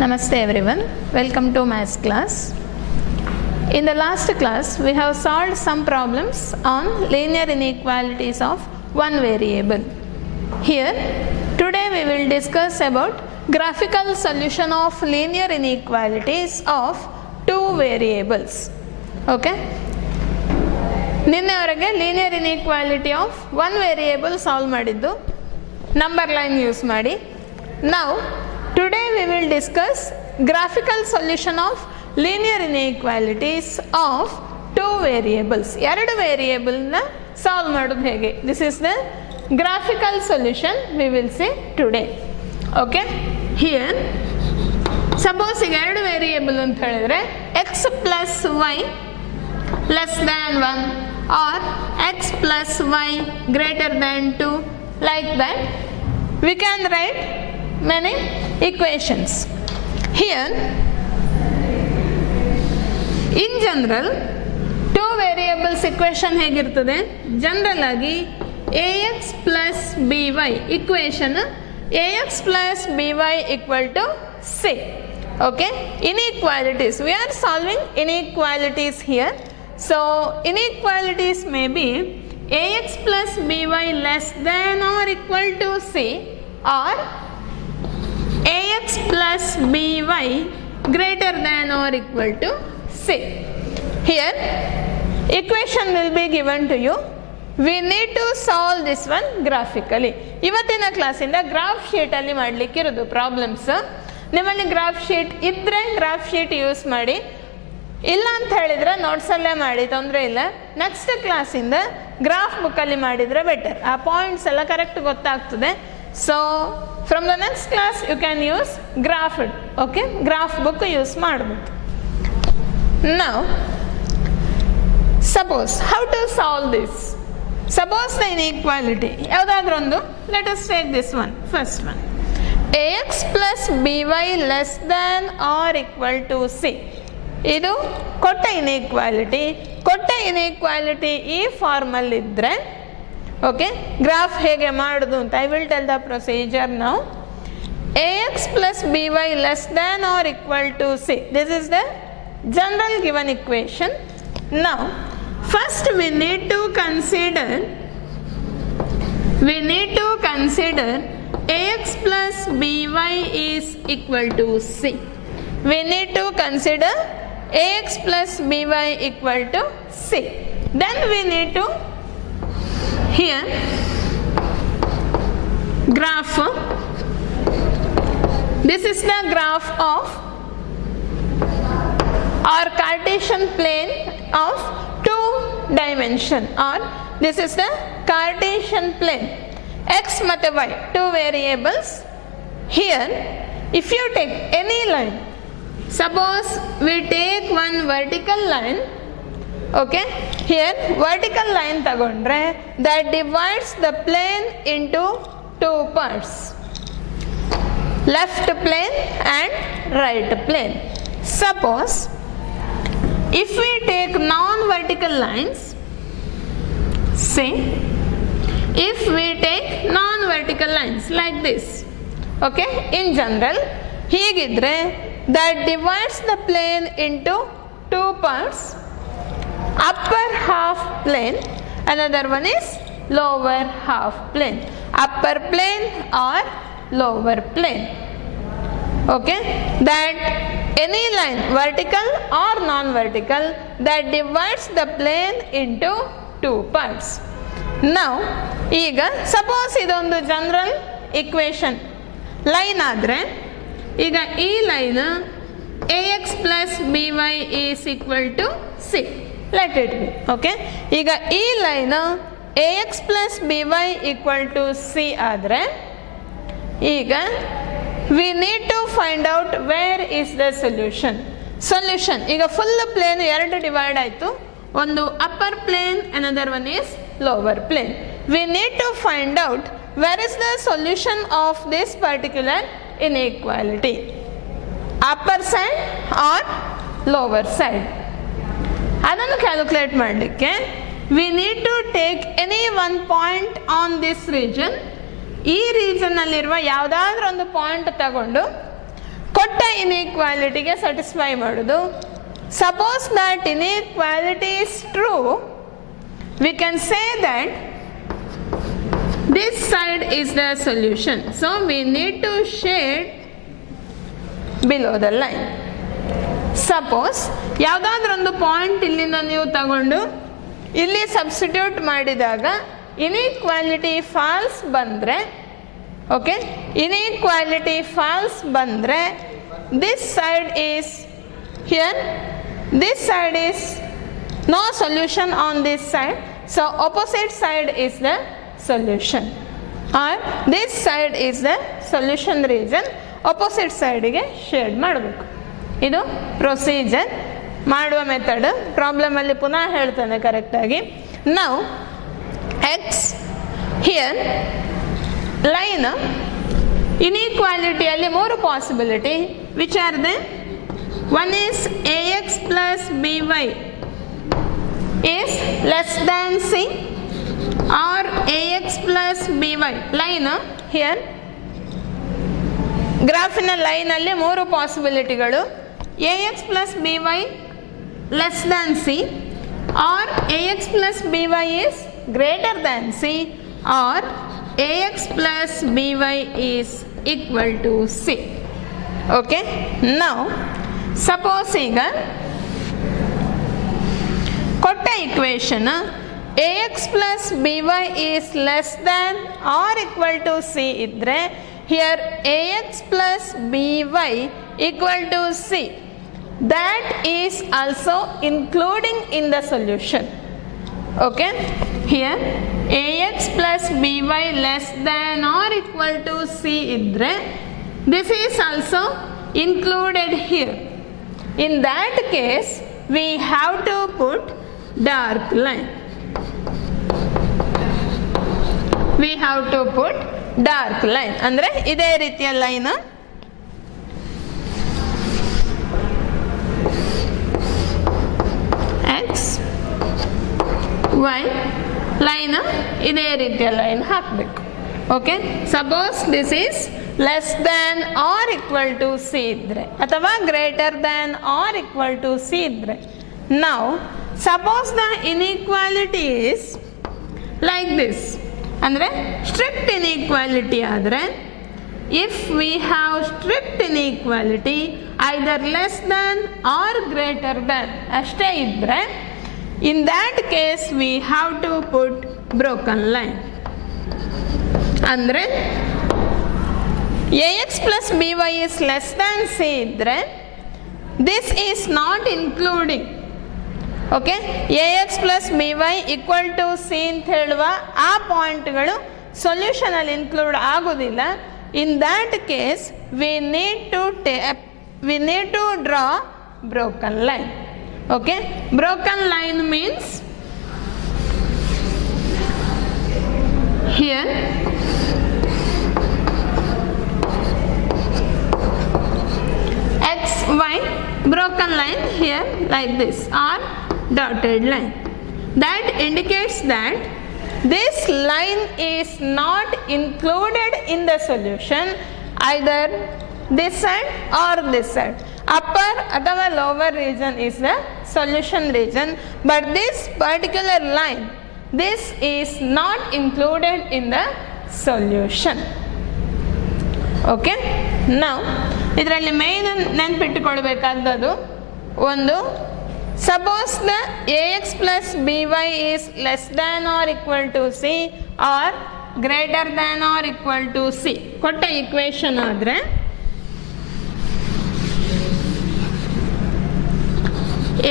Namaste everyone, welcome to maths class. In the last class we have solved some problems on linear inequalities of one variable. Here today we will discuss about graphical solution of linear inequalities of two variables. Okay, ನಿನ್ನೆವರೆಗೆ linear inequality of one variable solve ಮಾಡಿದ್ದು number line use ಮಾಡಿ. Now today we will discuss graphical solution of linear inequalities of two variables. ಎರಡು variable ನ solve ಮಾಡೋದು ಹೇಗೆ? This is the graphical solution we will see today. Okay, here suppose ಈಗ ಎರಡು variable ಅಂತ ಹೇಳಿದ್ರೆ x plus y less than 1 or x plus y greater than 2, like that we can write many equations. Here in general two variables equation ಹೇಗಿರ್ತದೆ? General ಆಗಿ ax plus by equation ax plus by equal to c. Okay, inequalities, we are solving inequalities here. So inequalities may be ax plus by less than or equal to c or ax plus by greater than or equal to c. Here equation will be given to you. We need to solve this one graphically. ಇವತ್ತಿನ ಕ್ಲಾಸಿಂದ graph sheet ಅಲ್ಲಿ ಮಾಡಲಿಕ್ಕೆ ಇರೋದು problems. ನಿಮ್ಮಲ್ಲಿ graph sheet ಇದ್ರೆ graph sheet use ಮಾಡಿ, ಇಲ್ಲ ಅಂತ ಹೇಳಿದ್ರೆ ನೋಟ್ಸಲ್ಲೇ ಮಾಡಿ, ತೊಂದರೆ ಇಲ್ಲ. ನೆಕ್ಸ್ಟ್ ಕ್ಲಾಸಿಂದ ಗ್ರಾಫ್ ಬುಕ್ಕಲ್ಲಿ ಮಾಡಿದರೆ ಬೆಟರ್, ಆ ಪಾಯಿಂಟ್ಸ್ ಎಲ್ಲ ಕರೆಕ್ಟ್ ಗೊತ್ತಾಗ್ತದೆ. So from the next class you can use graph it. Okay, graph book use ಮಾಡ್ಬೋದು. Now suppose how to solve this? Suppose the inequality ಯಾವುದಾದ್ರೂ ಒಂದು, let us take this one, first one, ax plus by less than or equal to c. ಇದು ಕೊಟ್ಟ inequality. ಕೊಟ್ಟ inequality ಈ ಫಾರ್ಮಲ್ಲಿ ಇದ್ದರೆ okay, graph ಹೇಗೆ ಮಾಡೋದು ಅಂತ I will tell the procedure now. ax plus by less than or equal to C, this is the general given equation. Now first we need to consider ax plus by is equal to c. We need to consider ax plus by equal to c. Then we need to here graph. This is the graph of our Cartesian plane of two dimension, or this is the Cartesian plane, x ಮತ್ತು y, two variables. Here if you take any line, suppose we take one vertical line, okay, here vertical line ತಗೊಂಡ್ರೆ that divides the plane into two parts, left plane and right plane. Suppose if we take non-vertical lines, say if we take non-vertical lines like this, okay, in general ಹೀಗಿದ್ರೆ that divides the plane into two parts, upper half plane, another one is lower half plane, upper plane or lower plane. Okay, that any line vertical or non-vertical that divides the plane into two parts. Now ಈಗ suppose ಇದೊಂದು general equation line ಆದರೆ, ಈಗ ಈ line ax plus by is equal to c, let it be. Okay, ಈಗ ಈ line ax plus by equal to c ಆದರೆ, ಈಗ we need to find out where is the solution. Solution ಈಗ full plane ಎರಡು divide ಆಯಿತು, ಒಂದು upper plane, another one is lower plane. We need to find out where is the solution of this particular inequality, upper side or lower side. ಅದನ್ನು calculate ಮಾಡಲಿಕ್ಕೆ we need to take any one point on this region. ಈ ರೀಜನ್ನಲ್ಲಿರುವ ಯಾವುದಾದ್ರೂ ಒಂದು point ತಗೊಂಡು ಕೊಟ್ಟ ಇನ್ಇಕ್ವಾಲಿಟಿಗೆ satisfy ಮಾಡೋದು? Suppose that inequality is true, we can say that this side is the solution. So we need to shade below the line. Suppose ಯಾವುದಾದ್ರೊಂದು point ಇಲ್ಲಿಂದ ನೀವು ತಗೊಂಡು ಇಲ್ಲಿ ಸಬ್ಸ್ಟಿಟ್ಯೂಟ್ ಮಾಡಿದಾಗ ಇನ್ಇಕ್ವಾಲಿಟಿ ಫಾಲ್ಸ್ ಬಂದರೆ, ಓಕೆ, ಇನ್ಇಕ್ವಾಲಿಟಿ ಫಾಲ್ಸ್ ಬಂದರೆ this side is here, this side is no solution on this side, so opposite side is the solution, or this side is the solution region, opposite side ಗೆ shade ಮಾಡಬೇಕು. ಇದು procedure ಮಾಡುವ method. Problem ಅಲ್ಲಿ ಪುನಃ ಹೇಳ್ತಾನೆ ಕರೆಕ್ಟಾಗಿ. Now x here line ಇನ್ಇಕ್ವಾಲಿಟಿಯಲ್ಲಿ 3 possibility which are they. One is a x plus b y is less than c or ax plus by. Line here ಗ್ರಾಫಿನ ಲೈನಲ್ಲಿ 3 ಪಾಸಿಬಿಲಿಟಿಗಳು. ax plus by less than c, or ax plus by is greater than c, or ax plus by is equal to c. Okay, now suppose ಈಗ ಕೊಟ್ಟ equation ax plus by is less than or equal to c ಇದ್ರೆ, here ax plus by equal to c, that is also including in the solution. Okay, here ax plus by less than or equal to c ಇದ್ರೆ, this is also included here. In that case we have to put dark line. We have to put dark line. ಅಂದರೆ ಇದೇ ರೀತಿಯ line X Y line, ಇದೇ ರೀತಿಯ line ಹಾಕಬೇಕು. Okay, suppose this is less than or equal to c ಇದ್ರೆ, ಅಥವಾ greater than or equal to c ಇದ್ರೆ. Now suppose the inequality is like this, ಅಂದರೆ ಸ್ಟ್ರಿಕ್ಟ್ ಇನ್ಇಕ್ವಾಲಿಟಿ ಆದರೆ, if we have strict inequality either less than or greater than ಅಷ್ಟೇ ಇದ್ದರೆ, in that case we have to put broken line. ಅಂದರೆ ax plus by is less than c ಇದ್ದರೆ, this is not including. Okay, ax plus by equal to C ಅಂತ ಹೇಳುವ ಆ ಪಾಯಿಂಟ್ಗಳು ಸೊಲ್ಯೂಷನಲ್ಲಿ include ಆಗೋದಿಲ್ಲ. In that case we need to draw broken line. Okay, broken line means here x y broken line here like this, or dotted line, that indicates that this line is not included in the solution, either this side or this side. Upper ಅಥವಾ lower region is the solution region, but this particular line, this is not included in the solution. Okay, ನಾವು ಇದರಲ್ಲಿ main ನೆನ್ಪಿಟ್ಟುಕೊಳ್ಬೇಕಾದದ್ದು ಒಂದು, suppose the ax plus by is less than or equal to c or greater than or equal to c ಕೊಟ್ಟ equation ಆದರೆ,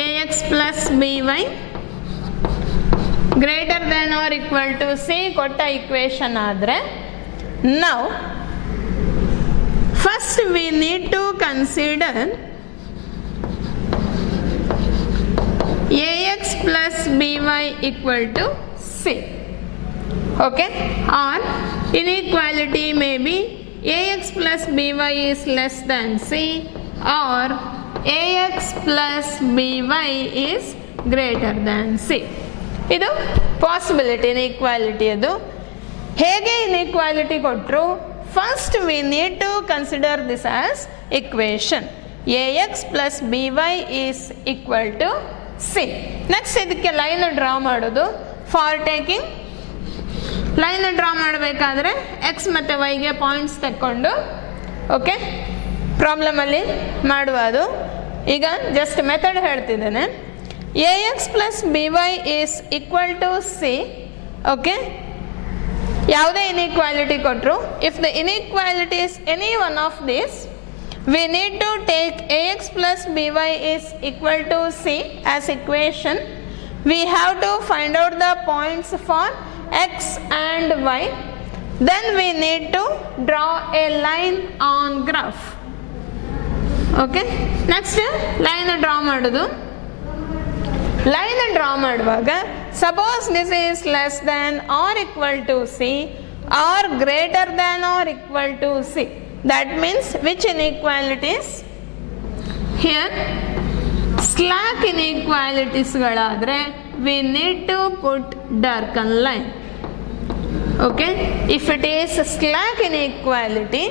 ax plus by greater than or equal to c ಕೊಟ್ಟ equation ಆದರೆ, ನಾವು first we need to consider ax plus by equal to c. Okay, or inequality may be ax plus by is less than c or ax plus by is greater than c. ಇದು possibility inequality. ಅದು ಹೇಗೆ inequality ಕೊಟ್ಟರು, first we need to consider this as equation. Ax plus by is equal to c. Next ಇದಕ್ಕೆ line draw ಮಾಡೋದು. For taking line draw ಮಾಡಬೇಕಾದ್ರೆ x ಮತ್ತು ವೈಗೆ points ತಕ್ಕೊಂಡು ಓಕೆ ಪ್ರಾಬ್ಲಮಲ್ಲಿ ಮಾಡುವುದು. ಈಗ ಜಸ್ಟ್ ಮೆಥಡ್ ಹೇಳ್ತಿದ್ದೇನೆ. Ax plus by is equal to c. Okay, ಯಾವುದೇ ಇನ್ಇಕ್ವಾಲಿಟಿ ಕೊಟ್ಟರು, if the inequality is any one of this, we need to take Ax plus by is equal to c as equation. We have to find out the points for x and y. Then we need to draw a line on graph. Okay, next line draw ಮಾಡೋದು. Line draw ಮಾಡುವಾಗ suppose this is less than or equal to c or greater than or equal to c. That means which inequalities here slack ಇನ್ಇಕ್ವಾಲಿಟೀಸ್ಗಳಾದರೆ we need to put darken line. Okay, if it is slack inequality,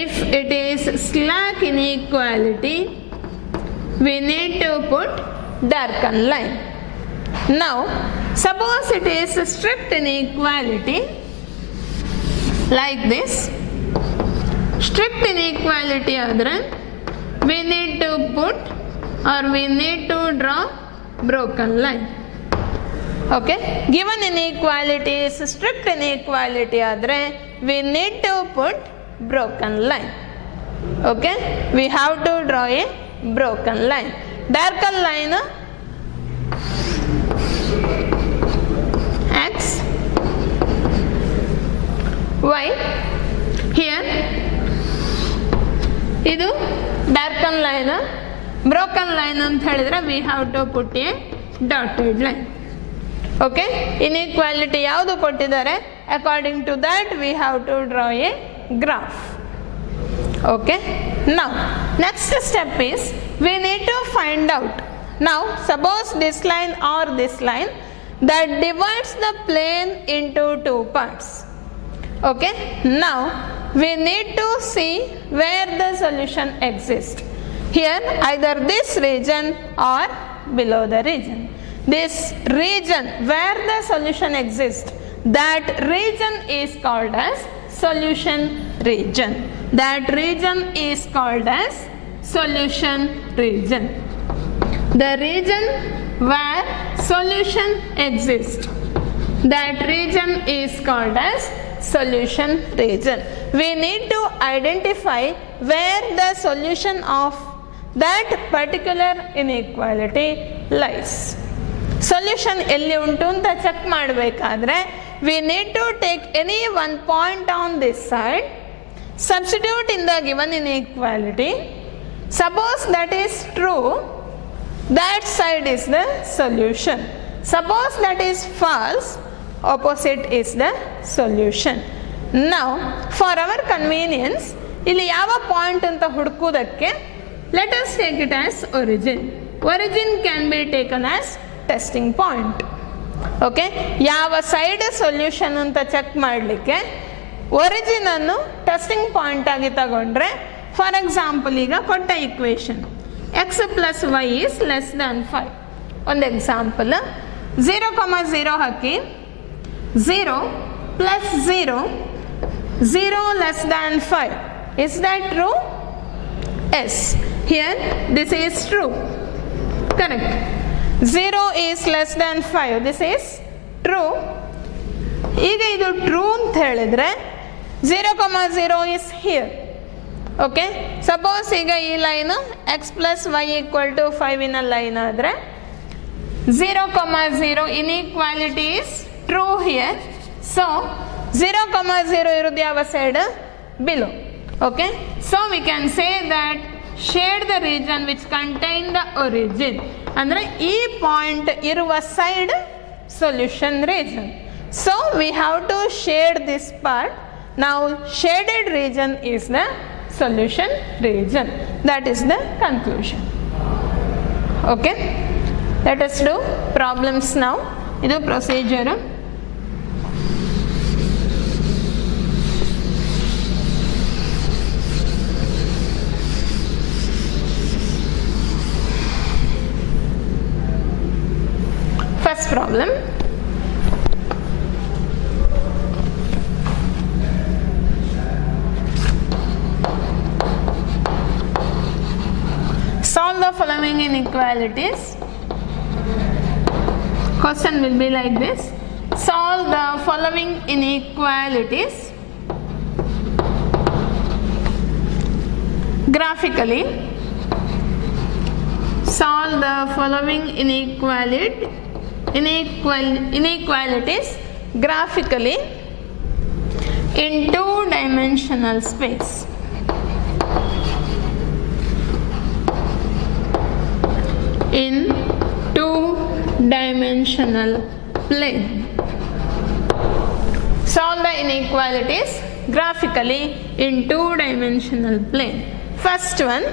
if it is slack inequality, we need to put darken line. Now suppose it is strict inequality like this. Strict inequality adre we need to put or we need to draw broken line. Okay, given inequality is strict inequality adre we need to put broken line. Okay, we have to draw a broken line. Darken line x y. Here ಇದು darken line, broken line ಅಂತ ಹೇಳಿದ್ರೆ we have to put a dotted line. Okay, inequality ಯಾವುದು ಕೊಟ್ಟಿದ್ದಾರೆ, according to that we have to draw a graph. Okay, now next step is we need to find out. Now suppose this line or this line that divides the plane into two parts. Okay, now we need to see where the solution exists. Here either this region or below the region. This region where the solution exists, that region is called as solution region. That region is called as solution region. The region where solution exists, that region is called as solution region. We need to identify where the solution of that particular inequality lies. Solution ಎಲ್ಲಿ ಉಂಟು ಅಂತ check ಮಾಡಬೇಕಾದ್ರೆ we need to take any one point on this side, substitute in the given inequality. Suppose that is true, that side is the solution. Suppose that is false, opposite is the solution. Now for our convenience ಇಲ್ಲಿ ಯಾವ point ಅಂತ ಹುಡುಕುವುದಕ್ಕೆ let us take it as origin. Origin can be taken as testing point. Okay, ಯಾವ side solution ಅಂತ check ಮಾಡಲಿಕ್ಕೆ origin ಅನ್ನು testing point ಆಗಿ ತಗೊಂಡ್ರೆ, for example ಈಗ ಕೊಟ್ಟ equation x plus y is less than 5. ಒಂದು ಎಕ್ಸಾಂಪಲ್ 0,0 ಹಾಕಿ 0 plus 0 0 less than 5. Is that true? Yes, here this is true. Correct. 0 is less than 5. This is true. ಈಗ ಇದು true ಅಂತ ಹೇಳಿದ್ರೆ 0,0 is here. ಓಕೆ, ಸಪೋಸ್ ಈಗ ಈ line x plus y equal to 5 ಇನ line ಆದರೆ 0,0 inequality is true here. So 0,0 ಇರೋದು ಯಾವ side? Below. Okay, so we can say that shade the region which contain the origin. ಅಂದರೆ ಈ point ಇರುವ side solution region. So we have to shade this part. Now shaded region is the solution region. That is the conclusion. Okay, let us do problems now. ಇದು procedure. problem. Solve the following inequalities. Question will be like this. Solve the following inequalities graphically. Solve the following inequalities graphically in two-dimensional space. In two-dimensional plane. Solve the inequalities graphically in two-dimensional plane. First one,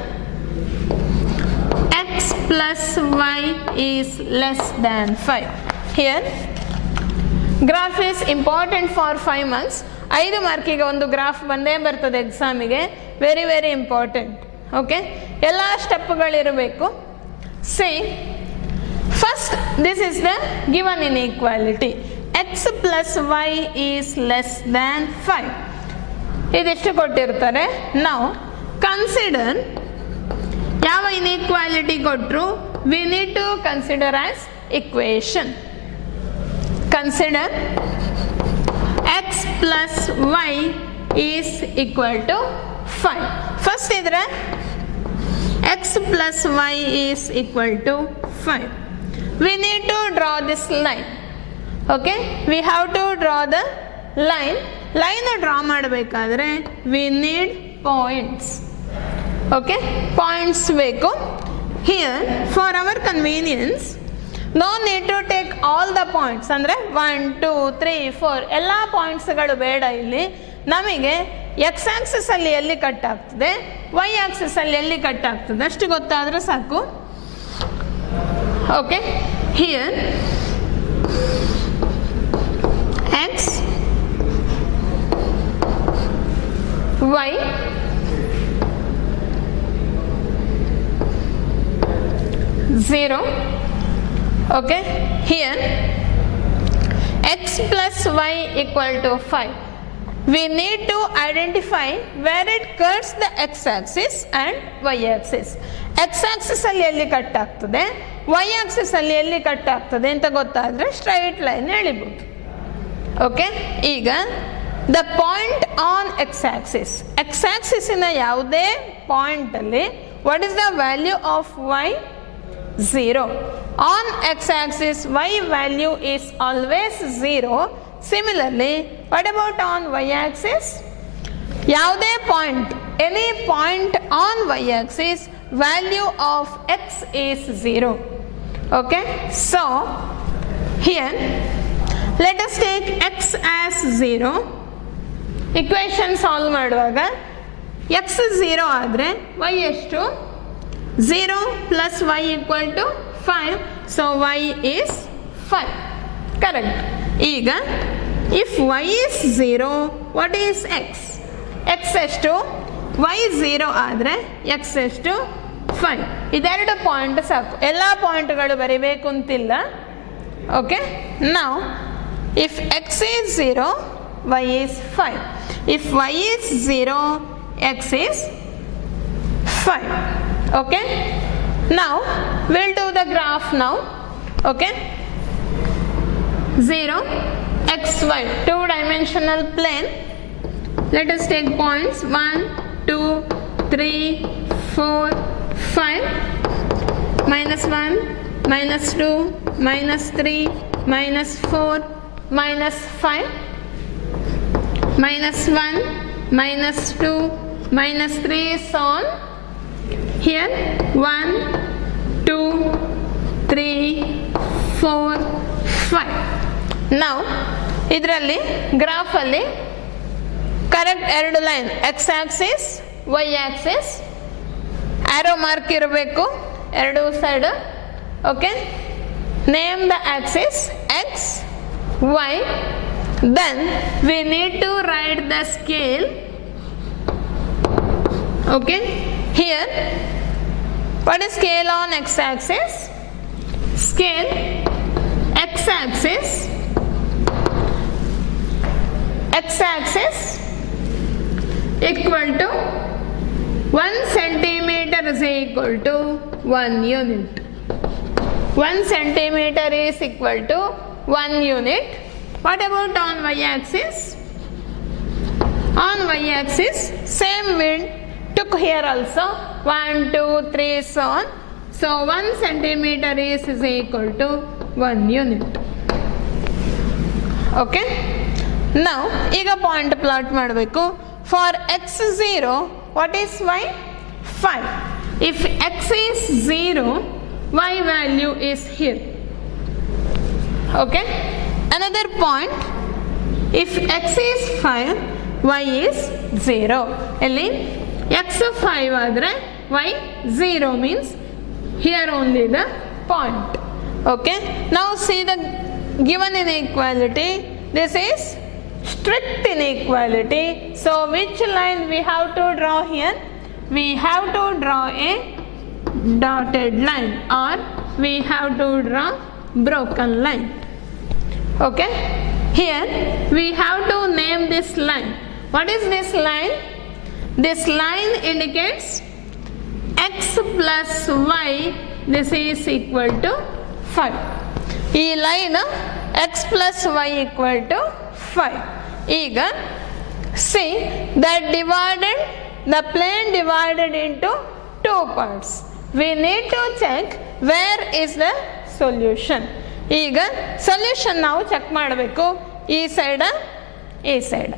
x plus y is less than 5. Here, graph is important for 5 marks. 5 ಮಾರ್ಕಿಗೆ ಒಂದು graph ಬಂದೇ ಬರ್ತದೆ ಎಕ್ಸಾಮಿಗೆ. Very very important. Okay, ಎಲ್ಲ ಸ್ಟೆಪ್ಗಳಿರಬೇಕು. See, first this is the given inequality. X plus y is less than 5. ಇದೆಷ್ಟು ಕೊಟ್ಟಿರ್ತಾರೆ. Now consider ಯಾವ inequality ಕೊಟ್ಟರು we need to consider as equation. Consider x plus y is equal to 5. First idre x plus y is equal to 5. We need to draw this line. Okay, we have to draw the line. Line draw ಮಾಡಬೇಕಾದ್ರೆ we need points. Okay, points ಬೇಕು. Here for our convenience no need to take all the points. ಅಂದರೆ 1 2 3 4 ಎಲ್ಲ ಪಾಯಿಂಟ್ಸ್ಗಳು ಬೇಡ. ಇಲ್ಲಿ ನಮಗೆ X Axis ಅಲ್ಲಿ ಎಲ್ಲಿ cut ಆಗ್ತದೆ, ವೈ ಆಕ್ಸಿಸ್ ಅಲ್ಲಿ ಎಲ್ಲಿ ಕಟ್ ಆಗ್ತದೆ ಅಷ್ಟು ಗೊತ್ತಾದರೆ ಸಾಕು. Okay, here x y zero. Okay, here x plus y equal to 5. We need to identify where it cuts the x-axis and y-axis. x-axis ಅಲ್ಲಿ ಎಲ್ಲಿ ಕಟ್ ಆಗ್ತದೆ, y-axis ಅಲ್ಲಿ ಎಲ್ಲಿ ಕಟ್ ಆಗ್ತದೆ ಅಂತ ಗೊತ್ತಾದರೆ ಸ್ಟ್ರೈಟ್ ಲೈನ್ ಎಳಿಬಹುದು. ಓಕೆ, ಈಗ ದ ಪಾಯಿಂಟ್ ಆನ್ x-axis, x-axisನ ಯಾವುದೇ ಪಾಯಿಂಟಲ್ಲಿ what is the value of y? 0. On x-axis y value is always 0. Similarly, what about on y-axis? ಯಾವುದೇ point, any point on y-axis, value of x is 0. Okay, so here let us take x as 0. Equation solve ಮಾಡುವಾಗ x 0 ಆದರೆ y ಎಷ್ಟು? 0 plus y equal to 5. So y is 5. Correct. ಈಗ if y is 0, what is x? x ಎಷ್ಟು? y 0 ಆದರೆ x ಎಷ್ಟು? 5. ಇದೆರಡು point ಸಾಕು, ಎಲ್ಲ ಪಾಯಿಂಟ್ಗಳು ಬರಿಬೇಕು ಅಂತಿಲ್ಲ. Okay, now if x is 0, y is 5. If y is 0, x is 5. Okay, now we'll do the graph now. Okay, 0 x y two-dimensional plane. Let us take points 1 2 3 4 5. Minus 1 minus 2 minus 3 minus 4 minus 5. Minus 1 minus 2 minus 3 is on. Here 1 2 3 4 5. Now ಇದರಲ್ಲಿ graph ಅಲ್ಲಿ correct ಎರಡು line x Axis y Axis arrow mark ಇರಬೇಕು ಎರಡು side. Okay, name the Axis x y. Then we need to write the scale. Okay, here what is scale on x axis? Scale x-axis equal to 1 centimeter is equal to 1 unit. 1 centimeter is equal to 1 unit. What about on y-axis? On y-axis, same we took here also, 1, 2, 3, so on. So 1 centimeter is equal to 1 unit. Okay? Now, ಈಗ point plot ಮಾಡಬೇಕು. For x0, what is y? 5. If x is 0, y value is here. Okay? Another point, if x is 5, y is 0. ಇಲ್ಲಿ x 5 ಆದರೆ y 0 means here only the point. Okay? Now see the given inequality. This is strict inequality. So which line we have to draw here? We have to draw a dotted line or we have to draw broken line. Okay? Here we have to name this line. What is this line? This line indicates x plus y. This is equal to 5. ಈ line x plus y equal to 5. ಈಗ see that the plane divided into 2 parts. We need to check where is the solution. ಈಗ solution ನಾವು check ಮಾಡಬೇಕು. ಈ side ಈ side,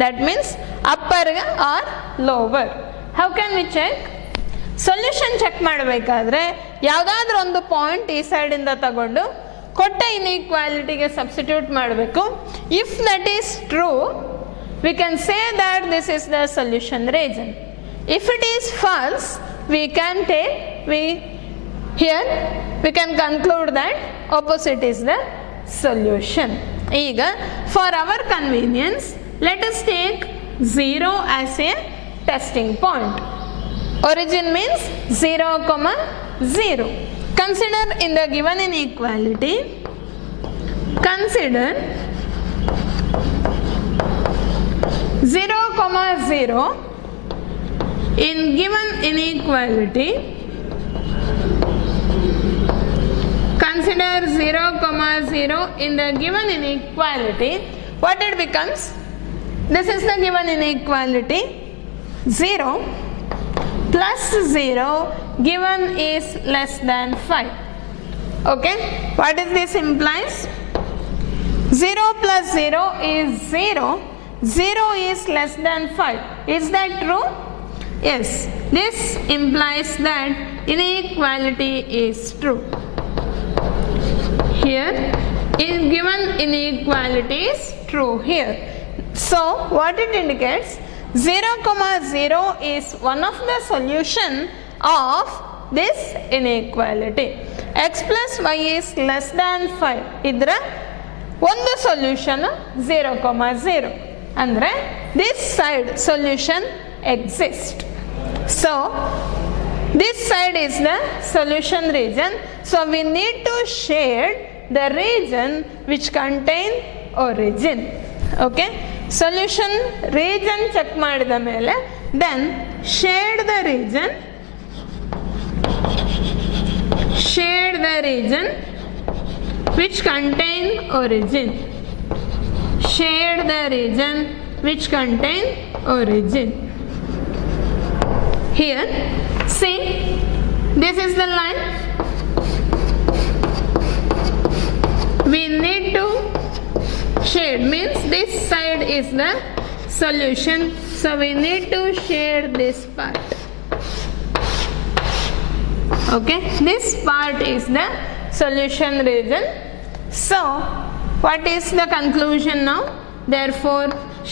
that means upper or lower. How can we check? Solution check ಮಾಡಬೇಕಾದ್ರೆ ಯಾವುದಾದ್ರೂ ಒಂದು point ಈ ಸೈಡಿಂದ ತಗೊಂಡು ಕೊಟ್ಟ ಇನ್ಇಕ್ವಾಲಿಟಿಗೆ ಸಬ್ಸ್ಟಿಟ್ಯೂಟ್ ಮಾಡಬೇಕು. If that is true, we can say that this is the solution region. If it is false, we can conclude that opposite is the solution. ಈಗ for our convenience, let us take 0 as a testing point. Origin means 0, 0. Consider in the given inequality, consider 0, 0 in given inequality. Consider 0, 0 in the given inequality. What it becomes? This is the given inequality. 0 plus 0 given is less than 5. Okay? What is this implies? 0 plus 0 is 0. 0 is less than 5. Is that true? Yes. This implies that inequality is true. Here, given inequality is true here. So, what it indicates? 0, 0 is one of the solution of this inequality. X plus y is less than 5. ಇದರ ಒಂದು solution 0, 0. ಅಂದರೆ this side solution exists. So this side is the solution region. So we need to shade the region which contain origin. Okay? Solution region check ಮಾಡಿದ ಮೇಲೆ then shade the region which contain origin. Shade the region which contain origin. Here, see, this is the line. We need to shade, means this side is the solution, so we need to shade this part. Okay, this part is the solution region. So what is the conclusion now? Therefore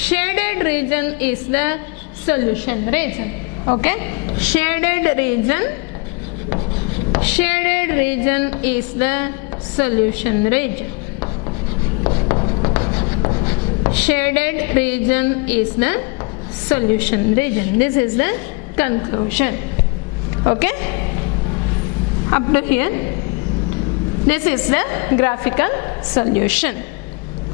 shaded region is the solution region. Okay, shaded region is the solution region. Shaded region is the solution region. This is the conclusion. Okay, up to here. This is the graphical solution.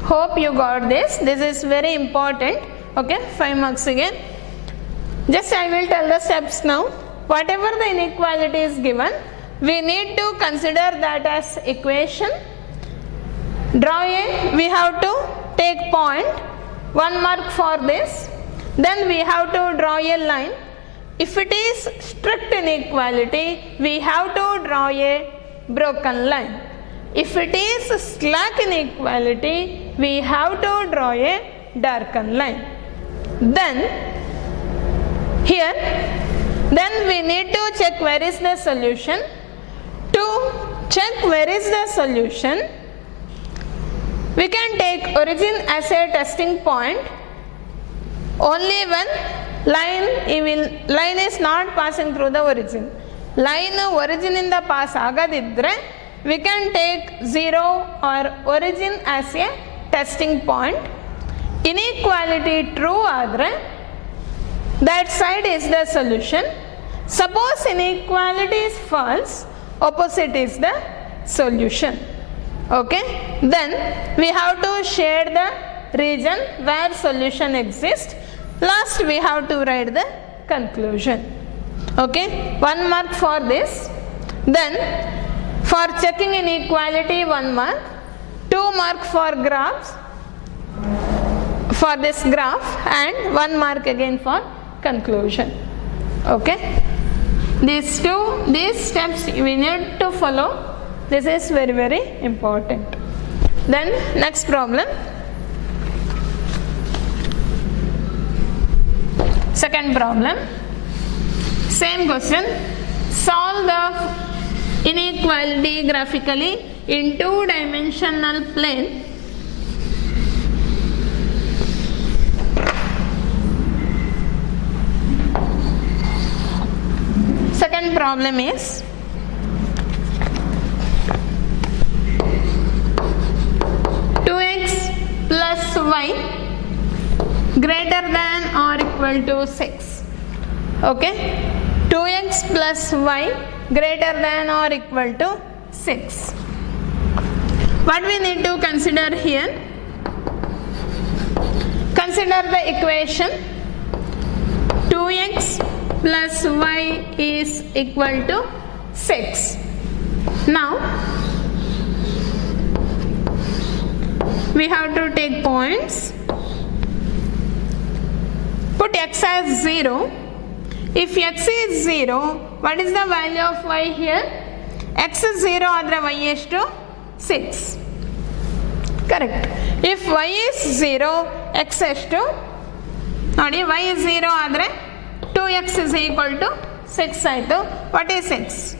Hope you got this. This is very important. Okay, 5 marks again. Just I will tell the steps now. Whatever the inequality is given, we need to consider that as equation. We have to take point, 1 mark for this. Then we have to draw a line. If it is strict inequality, we have to draw a broken line. If it is slack inequality, we have to draw a darkened line. Then we need to check where is the solution. To check where is the solution, we can take origin as a testing point only when line is not passing through the origin. Origin in the pass agadidre, we can take 0 or origin as a testing point. Inequality true adre, that side is the solution. Suppose inequality is false, opposite is the solution. Okay, then we have to shade the region where solution exists. Last we have to write the conclusion. Okay, 1 mark for this. Then for checking inequality 1 mark, 2 mark for graphs, for this graph, and 1 mark again for conclusion. Okay, these steps we need to follow. This is very, very important. Then next problem. Second problem. Same question. Solve the inequality graphically in 2-dimensional plane. Second problem is y greater than or equal to 6. Okay, 2x plus y greater than or equal to 6. What we need to consider here? Consider the equation 2x plus y is equal to 6. Now we have to take points. Put x as 0. If x is 0, what is the value of y here? X is 0 adre y is to 6. Correct. If y is 0, x is to, ನೋಡಿ y is 0 adre 2x is equal to 6 ಆಯಿತು. What is x?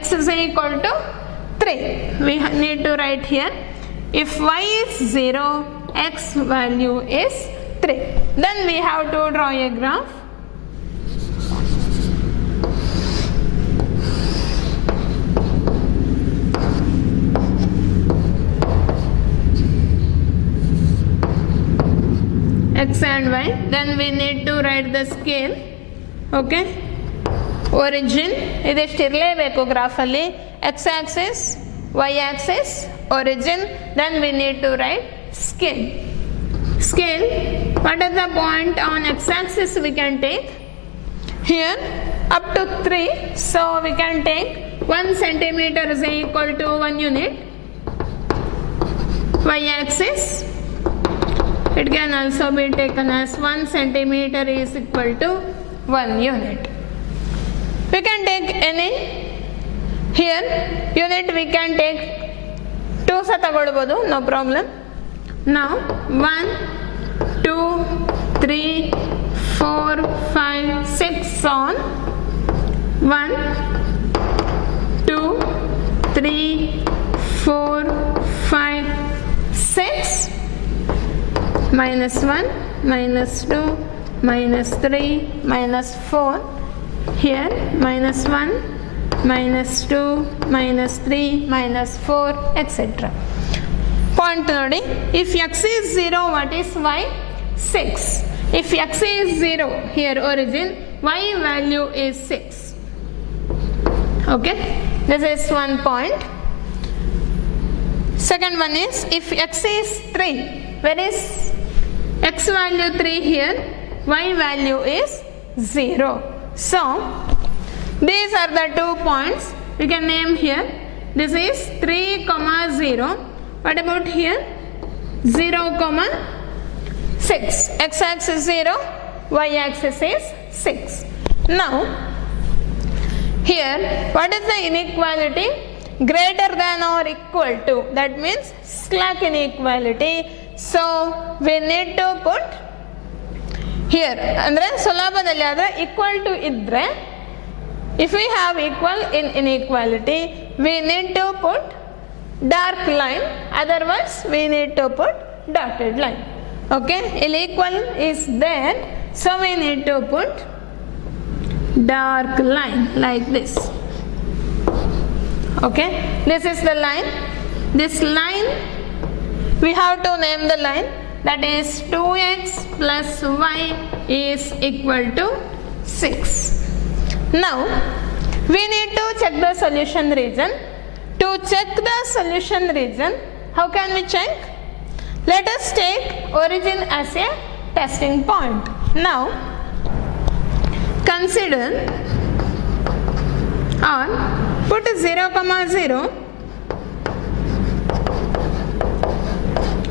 X is equal to 3. We need to write here. If y is 0, x value is 3. Then we have to draw a graph. X and y. Then we need to write the scale. Okay. Origin. Idistiirlebeku graph alli. X axis, y axis, origin. Then we need to write scale. Scale. What is the point on x axis we can take? Here up to 3. So we can take 1 centimeter is equal to 1 unit. Y axis, it can also be taken as 1 centimeter is equal to 1 unit. We can take any. Here unit we can take 2 sa ತಗೊಳ್ಬೋದು, no problem. Now 1, 2, 3, 4, 5, 6 on 1, 2, 3, 4, 5, 6, minus 1, minus 2, minus 3, minus 4, here minus 1, minus 2, minus 3, minus 4, etc. Point ನೋಡಿ, if x is 0, what is y? 6. If x is 0, here origin, y value is 6. Okay, this is one point. Second one is if x is 3, where is x value 3 here, y value is 0. So these are the 2 points we can name here. This is 3, 0. What about here? 0, 6. X axis 0, y axis is 6. Now here what is the inequality? Greater than or equal to, that means slack inequality. So we need to put here andre ಸುಲಭದಲ್ಲಿ ಆದರೆ equal to ಇದ್ರೆ, if we have equal in inequality we need to put dark line, otherwise we need to put dotted line. Okay, equal is there, so we need to put dark line like this. Okay, this is the line. This line we have to name the line, that is 2x plus y is equal to 6. Now we need to check the solution region. To check the solution region, how can we check? Let us take origin as a testing point. Now consider or put 0, 0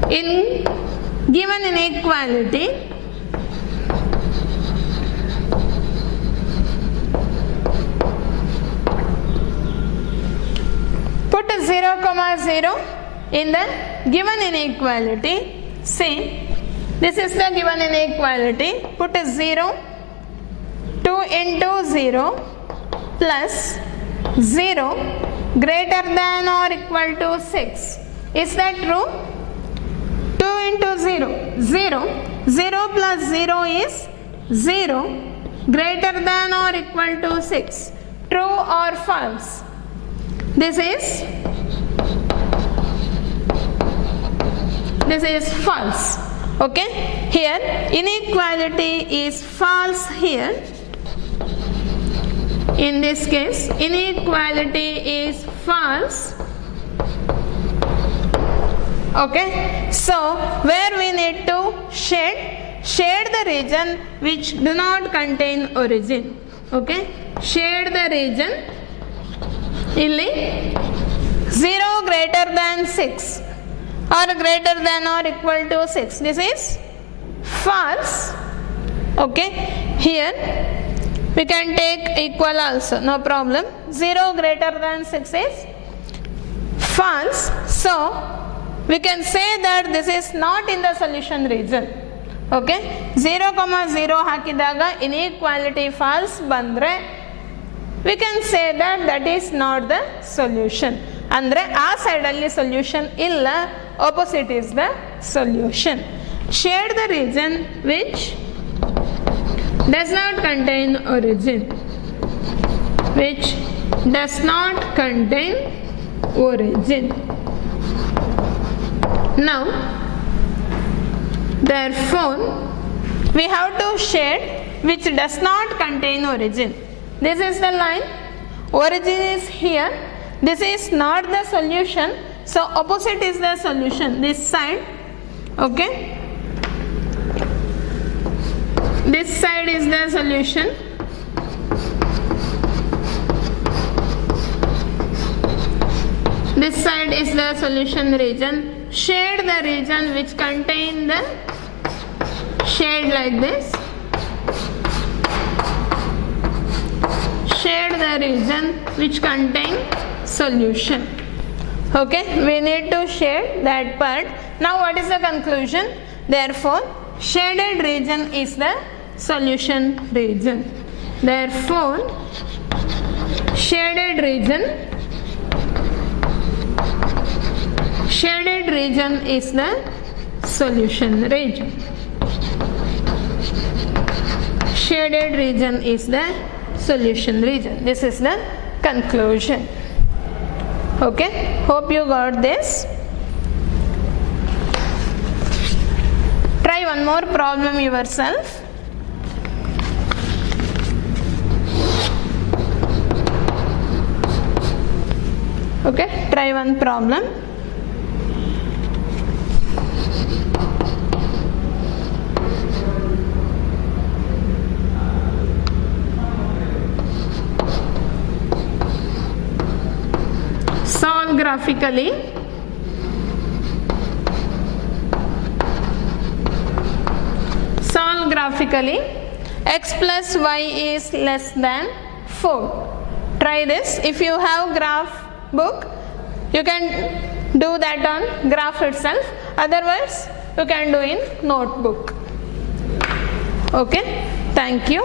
in given inequality. Put 0, 0 in the given inequality. See, this is the given inequality. Put 0, 2 into 0 plus 0 greater than or equal to 6. Is that true? 2 into 0, 0. 0 plus 0 is 0 greater than or equal to 6. True or false? This is false. Okay, here inequality is false here. In this case inequality is false. Okay, so where we need to shade the region which do not contain origin. Okay, shade the region. Illi 0 greater than 6 or greater than or equal to 6, this is false. Okay, here we can take equal also, no problem. 0 greater than 6 is false, so we can say that this is not in the solution region. Okay, 0, 0 ಹಾಕಿದಾಗ inequality false ಬಂದ್ರೆ we can say that that is not the solution. ಅಂದ್ರೆ ಆ side ಅಲ್ಲಿ solution ಇಲ್ಲ, opposite is the solution. Shade the region which does not contain origin, which does not contain origin. Now therefore we have to shade which does not contain origin. This is the line, origin is here, this is not the solution, so opposite is the solution, this side. Okay, this side is the solution, this side is the solution region. Shade the region which contain the, shade like this, shade the region which contain solution. Okay, we need to shade that part. Now what is the conclusion? Therefore shaded region is the solution region. Therefore shaded region is the solution region. Shaded region is the solution region. This is the conclusion. Okay, hope you got this. Try one more problem yourself. Okay, try one problem. graphically. Solve graphically. X plus y is less than 4. Try this. If you have graph book, you can do that on graph itself. Otherwise, you can do in notebook. Okay. Thank you.